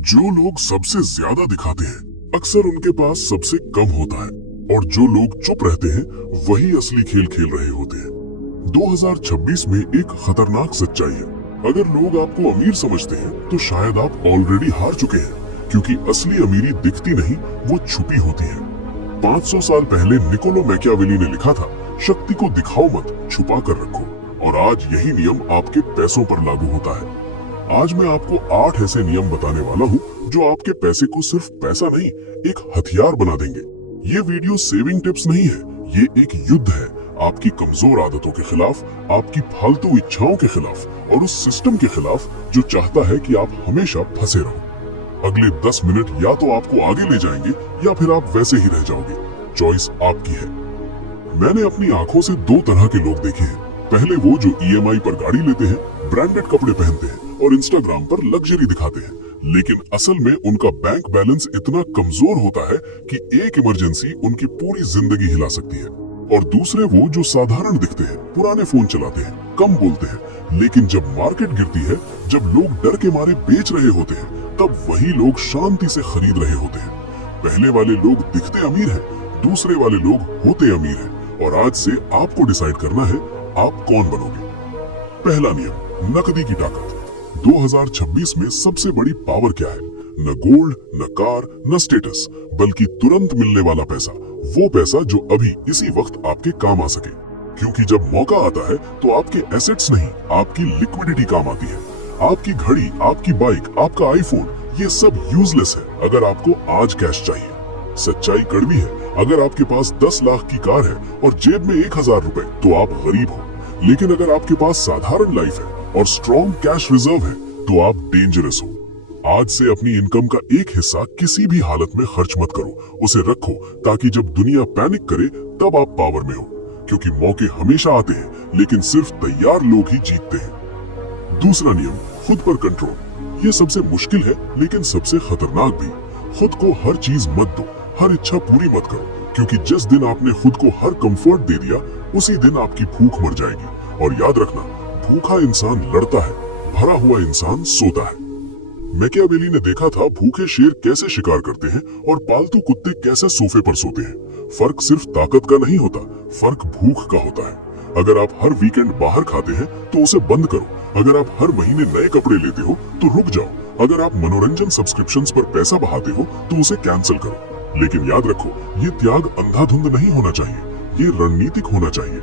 जो लोग सबसे ज्यादा दिखाते हैं अक्सर उनके पास सबसे कम होता है, और जो लोग चुप रहते हैं वही असली खेल खेल रहे होते हैं। 2026 में एक खतरनाक सच्चाई है। अगर लोग आपको अमीर समझते हैं तो शायद आप ऑलरेडी हार चुके हैं, क्योंकि असली अमीरी दिखती नहीं, वो छुपी होती है। 500 साल पहले निकोलो मैकियावेली ने लिखा था, शक्ति को दिखाओ मत, छुपा कर रखो। और आज यही नियम आपके पैसों पर लागू होता है। आज मैं आपको 8 ऐसे नियम बताने वाला हूँ जो आपके पैसे को सिर्फ पैसा नहीं, एक हथियार बना देंगे। ये वीडियो सेविंग टिप्स नहीं है, ये एक युद्ध है आपकी कमजोर आदतों के खिलाफ, आपकी फालतू इच्छाओं के खिलाफ और उस सिस्टम के खिलाफ जो चाहता है कि आप हमेशा फंसे रहो। अगले 10 मिनट या तो आपको आगे ले जाएंगे या फिर आप वैसे ही रह जाओगे। चॉइस आपकी है। मैंने अपनी आंखों से 2 तरह के लोग देखे हैं। पहले वो जो EMI पर गाड़ी लेते हैं, ब्रांडेड कपड़े पहनते हैं और इंस्टाग्राम पर लग्जरी दिखाते हैं, लेकिन असल में उनका बैंक बैलेंस इतना कमजोर होता है कि एक इमरजेंसी उनकी पूरी जिंदगी हिला सकती है। और दूसरे वो जो साधारण दिखते हैं, पुराने फोन चलाते हैं, कम बोलते हैं, लेकिन जब मार्केट गिरती है, जब लोग डर के मारे बेच रहे होते हैं, तब वही लोग शांति से खरीद रहे होते हैं। पहले वाले लोग दिखते अमीर हैं, दूसरे वाले लोग होते अमीर हैं। और आज से आपको डिसाइड करना है आप कौन बनोगे। पहला नियम, नकदी की ताकत। 2026 में सबसे बड़ी पावर क्या है? न गोल्ड, न कार, न स्टेटस, बल्कि तुरंत मिलने वाला पैसा। वो पैसा जो अभी इसी वक्त आपके काम आ सके। क्योंकि जब मौका आता है तो आपके एसेट्स नहीं, आपकी लिक्विडिटी काम आती है। आपकी घड़ी, आपकी बाइक, आपका आईफोन, ये सब यूजलेस है अगर आपको आज कैश चाहिए। सच्चाई कड़वी है, अगर आपके पास 10 लाख की कार है और जेब में 1000 रुपए तो आप गरीब हो। लेकिन अगर आपके पास साधारण लाइफ है और स्ट्रॉन्ग कैश रिजर्व है तो आप डेंजरस हो। आज से अपनी इनकम का एक हिस्सा किसी भी हालत में खर्च मत करो, उसे रखो ताकि जब दुनिया पैनिक करे तब आप पावर में हो। क्योंकि मौके हमेशा आते हैं, लेकिन सिर्फ तैयार लोग ही जीतते हैं। दूसरा नियम, खुद पर कंट्रोल। ये सबसे मुश्किल है लेकिन सबसे खतरनाक भी। खुद को हर चीज मत दो, हर इच्छा पूरी मत करो, क्योंकि जिस दिन आपने खुद को हर कंफर्ट दे दिया, उसी दिन आपकी भूख मर जाएगी। और याद रखना, भूखा इंसान लड़ता है, भरा हुआ इंसान सोता है। मैकियावेली ने देखा था भूखे शेर कैसे शिकार करते हैं और पालतू कुत्ते कैसे सोफे पर सोते हैं। फर्क सिर्फ ताकत का नहीं होता, फर्क भूख का होता है। अगर आप हर वीकेंड बाहर खाते हैं तो उसे बंद करो। अगर आप हर महीने नए कपड़े लेते हो तो रुक जाओ। अगर आप मनोरंजन सब्सक्रिप्शंस पर पैसा बहाते हो तो उसे कैंसिल करो। लेकिन याद रखो, ये त्याग अंधाधुंध नहीं होना चाहिए, ये रणनीतिक होना चाहिए।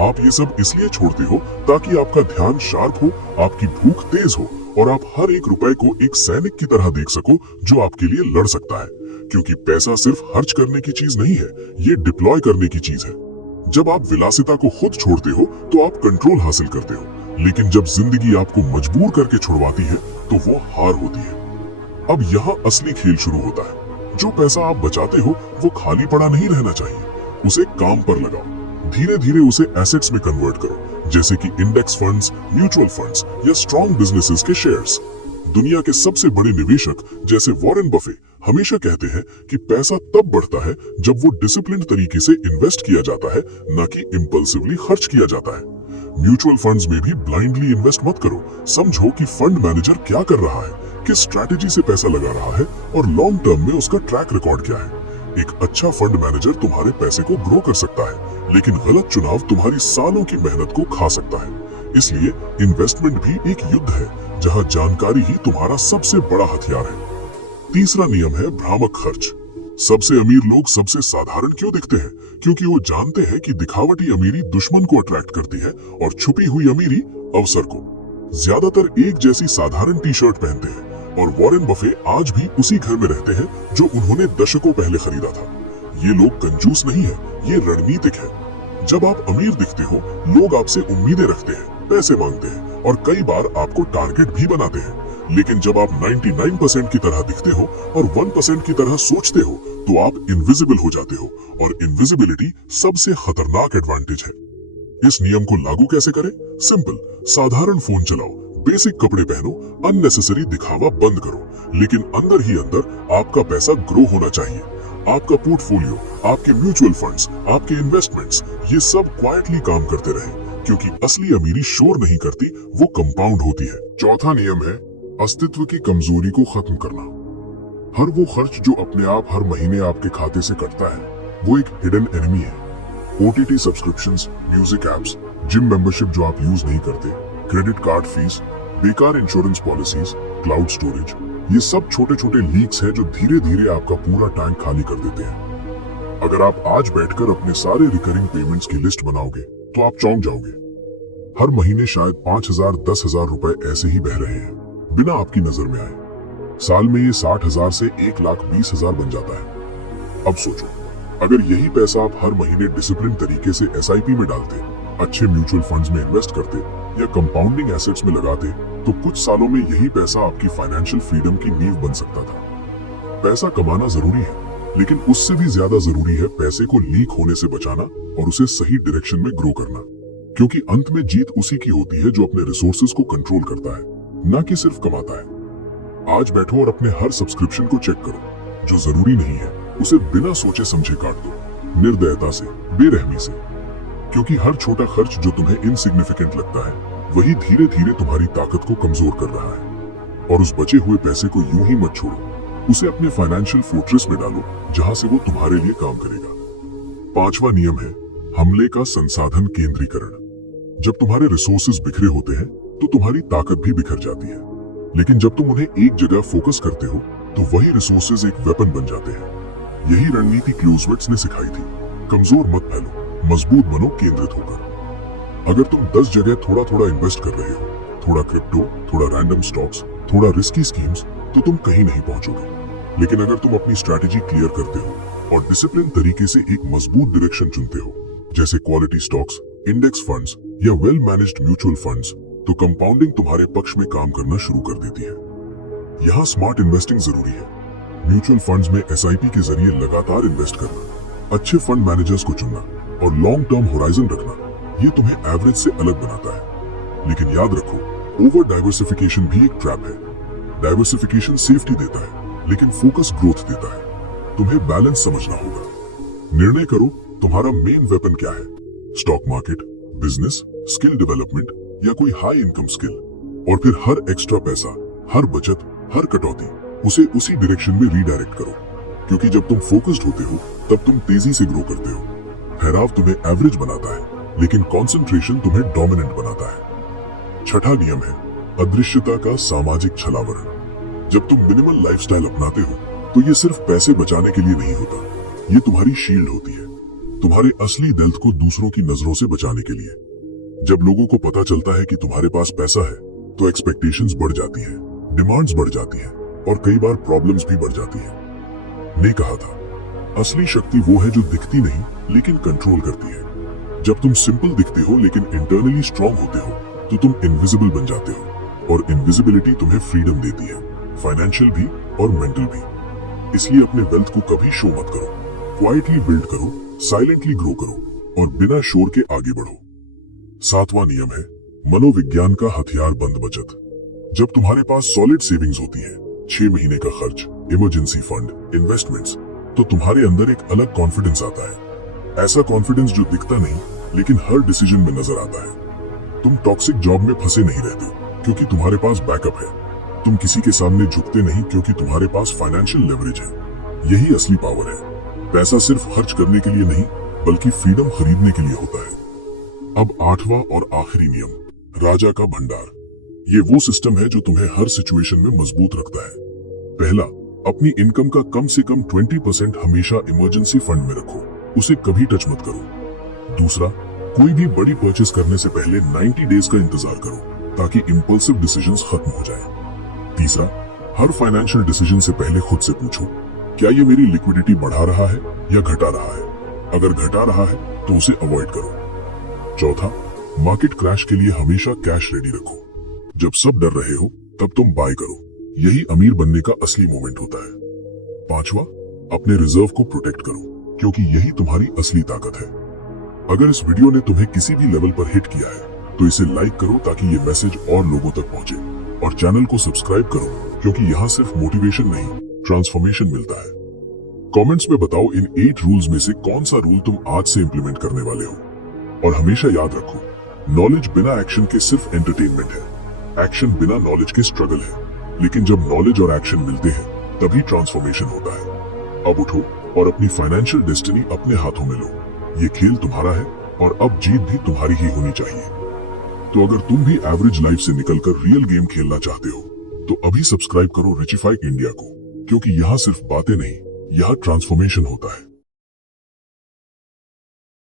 आप ये सब इसलिए छोड़ते हो ताकि आपका ध्यान शार्प हो, आपकी भूख तेज हो और आप हर एक रुपए को एक सैनिक की तरह देख सको जो आपके लिए लड़ सकता है। क्योंकि पैसा सिर्फ खर्च करने की चीज नहीं है, ये डिप्लॉय करने की चीज है। जब आप विलासिता को खुद छोड़ते हो तो आप कंट्रोल हासिल करते हो, लेकिन जब जिंदगी आपको मजबूर करके छुड़वाती है तो वो हार होती है। अब यहाँ असली खेल शुरू होता है। जो पैसा आप बचाते हो वो खाली पड़ा नहीं रहना चाहिए, उसे काम पर लगाओ। धीरे धीरे उसे एसेट्स में कन्वर्ट करो, जैसे कि इंडेक्स फंड्स, म्यूचुअल फंड्स या स्ट्रॉन्ग बिजनेसेस के शेयर्स। दुनिया के सबसे बड़े निवेशक जैसे वॉरेन बफे हमेशा कहते हैं कि पैसा तब बढ़ता है जब वो डिसिप्लिन्ड तरीके से इन्वेस्ट किया जाता है, न कि इम्पल्सिवली खर्च किया जाता है। म्यूचुअल फंड्स में भी ब्लाइंडली इन्वेस्ट मत करो। समझो कि फंड मैनेजर क्या कर रहा है, किस स्ट्रैटेजी से पैसा लगा रहा है और लॉन्ग टर्म में उसका ट्रैक रिकॉर्ड क्या है। एक अच्छा फंड मैनेजर तुम्हारे पैसे को ग्रो कर सकता है, लेकिन गलत चुनाव तुम्हारी सालों की मेहनत को खा सकता है। इसलिए इन्वेस्टमेंट भी एक युद्ध है, जहां जानकारी ही तुम्हारा सबसे बड़ा हथियार है। तीसरा नियम है भ्रामक खर्च। सबसे अमीर लोग सबसे साधारण क्यों दिखते हैं? क्योंकि वो जानते हैं कि दिखावटी अमीरी दुश्मन को अट्रैक्ट करती है और छुपी हुई अमीरी अवसर को। ज्यादातर एक जैसी साधारण टी शर्ट पहनते हैं और वॉरेन बफे आज भी उसी घर में रहते हैं जो उन्होंने दशकों पहले खरीदा था। ये लोग कंजूस नहीं है, ये रणनीतिक है। जब आप अमीर दिखते हो, लोग आपसे उम्मीदें रखते हैं, पैसे मांगते हैं और कई बार आपको टारगेट भी बनाते हैं। लेकिन जब आप 99% की तरह दिखते हो और 1% की तरह सोचते हो तो आप इनविजिबल हो जाते हो, और इनविजिबिलिटी सबसे खतरनाक एडवांटेज है। इस नियम को लागू कैसे करें? सिंपल, साधारण फोन चलाओ, बेसिक कपड़े पहनो, अननेसेसरी दिखावा बंद करो, लेकिन अंदर ही अंदर आपका पैसा ग्रो होना चाहिए। आपका पोर्टफोलियो, आपके म्यूचुअल फंड्स, आपके इन्वेस्टमेंट्स, ये सब क्वाइटली काम करते रहे, क्योंकि असली अमीरी शोर नहीं करती, वो कंपाउंड होती है। चौथा नियम है अस्तित्व की कमजोरी को खत्म करना। हर वो खर्च जो अपने आप हर महीने आपके खाते से कटता है, वो एक हिडन एनिमी है। OTT subscriptions, music apps, gym membership जो आप यूज नहीं करते, क्रेडिट कार्ड फीस, बेकार इंश्योरेंस पॉलिसीज, क्लाउड स्टोरेज, ये सब छोटे छोटे लीक्स हैं जो धीरे धीरे आपका पूरा टैंक खाली कर देते हैं। अगर आप आज बैठकर अपने सारे रिकरिंग पेमेंट्स की लिस्ट बनाओगे तो आप चौंक जाओगे। हर महीने शायद 5,000 10,000 रुपए ऐसे ही बह रहे हैं बिना आपकी नजर में आए। साल में ये 60,000 से 1,20,000 बन जाता है। अब सोचो, अगर यही पैसा आप हर महीने डिसिप्लिन तरीके से SIP में डालते, अच्छे म्यूचुअल फंड्स में इन्वेस्ट करते या कंपाउंडिंग एसेट्स में लगाते, तो कुछ सालों में यही पैसा आपकी फाइनेंशियल फ्रीडम की नींव बन सकता था। पैसा कमाना जरूरी है, लेकिन उससे भी ज्यादा जरूरी है पैसे को लीक होने से बचाना और उसे सही डायरेक्शन में ग्रो करना, क्योंकि अंत में जीत उसी की होती है जो अपने रिसोर्सेज को कंट्रोल करता है, ना कि सिर्फ कमाता है। आज बैठो और अपने हर सब्सक्रिप्शन को चेक करो। जो जरूरी नहीं है उसे बिना सोचे समझे काट दो, निर्दयता से, बेरहमी से, क्योंकि हर छोटा खर्च जो तुम्हें इनसिग्निफिकेंट लगता है, वही धीरे धीरे तुम्हारी ताकत को कमजोर कर रहा है। और उस बचे हुए पैसे को यूं ही मत छोड़ो, उसे अपने फाइनेंशियल फोर्ट्रेस में डालो, जहां से वो तुम्हारे लिए काम करेगा। 5वां नियम है हमले का संसाधन केंद्रीकरण। जब तुम्हारे रिसोर्सेज बिखरे होते हैं तो तुम्हारी ताकत भी बिखर जाती है, लेकिन जब तुम उन्हें एक जगह फोकस करते हो तो वही रिसोर्सेज एक वेपन बन जाते हैं। यही रणनीति क्लूजवेट्स ने सिखाई थी। कमजोर मत फैलो, मजबूत बनो केंद्रित होकर। अगर तुम 10 जगह थोड़ा थोड़ा इन्वेस्ट कर रहे हो, थोड़ा क्रिप्टो, थोड़ा रैंडम स्टॉक्स, थोड़ा रिस्की स्कीम्स, तो तुम कहीं नहीं पहुंचोगे। लेकिन अगर तुम अपनी स्ट्रैटेजी क्लियर करते हो और डिसिप्लिन तरीके से एक मजबूत डायरेक्शन चुनते हो, जैसे क्वालिटी स्टॉक्स, इंडेक्स फंड्स या वेल मैनेज्ड म्यूचुअल फंड्स, तो कंपाउंडिंग तुम्हारे पक्ष में काम करना शुरू कर देती है। यहाँ स्मार्ट इन्वेस्टिंग जरूरी है। म्यूचुअल फंड्स में SIP के जरिए लगातार इन्वेस्ट करना, अच्छे फंड मैनेजर्स को चुनना और लॉन्ग टर्म होराइजन रखना, ये तुम्हें एवरेज से अलग बनाता है। लेकिन याद रखो, ओवर डाइवर्सिफिकेशन भी एक ट्रैप है। डाइवर्सिफिकेशन सेफ्टी देता है, लेकिन फोकस ग्रोथ देता है। तुम्हें बैलेंस समझना होगा। निर्णय करो, तुम्हारा मेन वेपन क्या है? Stock market, business, skill development या कोई हाई इनकम स्किल? और फिर हर एक्स्ट्रा पैसा, हर बचत, हर कटौती, उसे उसी डायरेक्शन में रीडायरेक्ट करो, क्योंकि जब तुम फोकस्ड होते हो तब तुम तेजी से ग्रो करते हो। ठहराव तुम्हें एवरेज बनाता है, लेकिन कंसंट्रेशन तुम्हें डोमिनेंट बनाता है। 6वां नियम है अदृश्यता का सामाजिक छलावरण। जब तुम मिनिमल लाइफस्टाइल अपनाते हो तो ये सिर्फ पैसे बचाने के लिए नहीं होता, ये तुम्हारी शील्ड होती है, तुम्हारे असली वेल्थ को दूसरों की नजरों से बचाने के लिए। जब लोगों को पता चलता है कि तुम्हारे पास पैसा है तो एक्सपेक्टेशंस बढ़ जाती हैं, डिमांड्स बढ़ जाती हैं और कई बार प्रॉब्लम्स भी बढ़ जाती हैं। ने कहा था, असली शक्ति वो है जो दिखती नहीं लेकिन कंट्रोल करती है। जब तुम सिंपल दिखते हो लेकिन इंटरनली स्ट्रांग होते हो तो तुम इनविजिबल बन जाते हो, और इनविजिबिलिटी तुम्हें फ्रीडम देती है, फाइनेंशियल भी और मेंटल भी। इसलिए अपने वेल्थ को कभी शो मत करो, क्वाइटली बिल्ड करो, साइलेंटली ग्रो करो और बिना शोर के आगे बढ़ो। 7वां नियम है मनोविज्ञान का हथियार बंद बचत। जब तुम्हारे पास सॉलिड सेविंग्स होती है, 6 महीने का खर्च, इमरजेंसी फंड, इन्वेस्टमेंट्स, तो तुम्हारे अंदर एक अलग कॉन्फिडेंस आता है। ऐसा कॉन्फिडेंस जो दिखता नहीं लेकिन हर डिसीजन में नजर आता है। तुम टॉक्सिक जॉब में फंसे नहीं रहते क्योंकि तुम्हारे पास बैकअप है। तुम किसी के सामने झुकते नहीं क्योंकि तुम्हारे पास फाइनेंशियल लेवरेज है। यही असली पावर है। पैसा सिर्फ खर्च करने के लिए नहीं बल्कि फ्रीडम खरीदने के लिए होता है। अब 8वां और आखिरी नियम, राजा का भंडार। ये वो सिस्टम है जो तुम्हें हर सिचुएशन में मजबूत रखता है। पहला, अपनी इनकम का कम से कम 20% हमेशा इमरजेंसी फंड में रखो, उसे कभी टच मत करो। दूसरा, कोई भी बड़ी परचेस करने से पहले 90 डेज का इंतजार करो ताकि इंपल्सिव डिसीजंस खत्म हो जाए। तीसरा, हर फाइनेंशियल डिसीजन से पहले खुद से पूछो, क्या ये मेरी लिक्विडिटी बढ़ा रहा है या घटा रहा है? अगर घटा रहा है तो उसे अवॉइड करो। चौथा, मार्केट क्रैश के लिए हमेशा कैश रेडी रखो। जब सब डर रहे हो तब तुम बाय करो, यही अमीर बनने का असली मोमेंट होता है। 5वां, अपने रिजर्व को प्रोटेक्ट करो क्योंकि यही तुम्हारी असली ताकत है। अगर इस वीडियो ने तुम्हें किसी भी लेवल पर हिट किया है तो इसे लाइक करो ताकि ये मैसेज और लोगों तक पहुंचे, और चैनल को सब्सक्राइब करो क्योंकि यहाँ सिर्फ मोटिवेशन नहीं, ट्रांसफॉर्मेशन मिलता है। कमेंट्स में बताओ इन 8 रूल्स में से कौन सा रूल तुम आज से इंप्लीमेंट करने वाले हो। और हमेशा याद रखो, नॉलेज बिना एक्शन के सिर्फ एंटरटेनमेंट है, एक्शन बिना नॉलेज के स्ट्रगल है। लेकिन जब नॉलेज और एक्शन मिलते हैं तभी ट्रांसफॉर्मेशन होता है। अब उठो और अपनी फाइनेंशियल डेस्टिनी अपने हाथों में लो। ये खेल तुम्हारा है और अब जीत भी तुम्हारी ही होनी चाहिए। तो अगर तुम भी एवरेज लाइफ से निकलकर रियल गेम खेलना चाहते हो तो अभी सब्सक्राइब करो रिचिफाई इंडिया को, क्योंकि यहाँ सिर्फ बातें नहीं, यहाँ ट्रांसफॉर्मेशन होता है।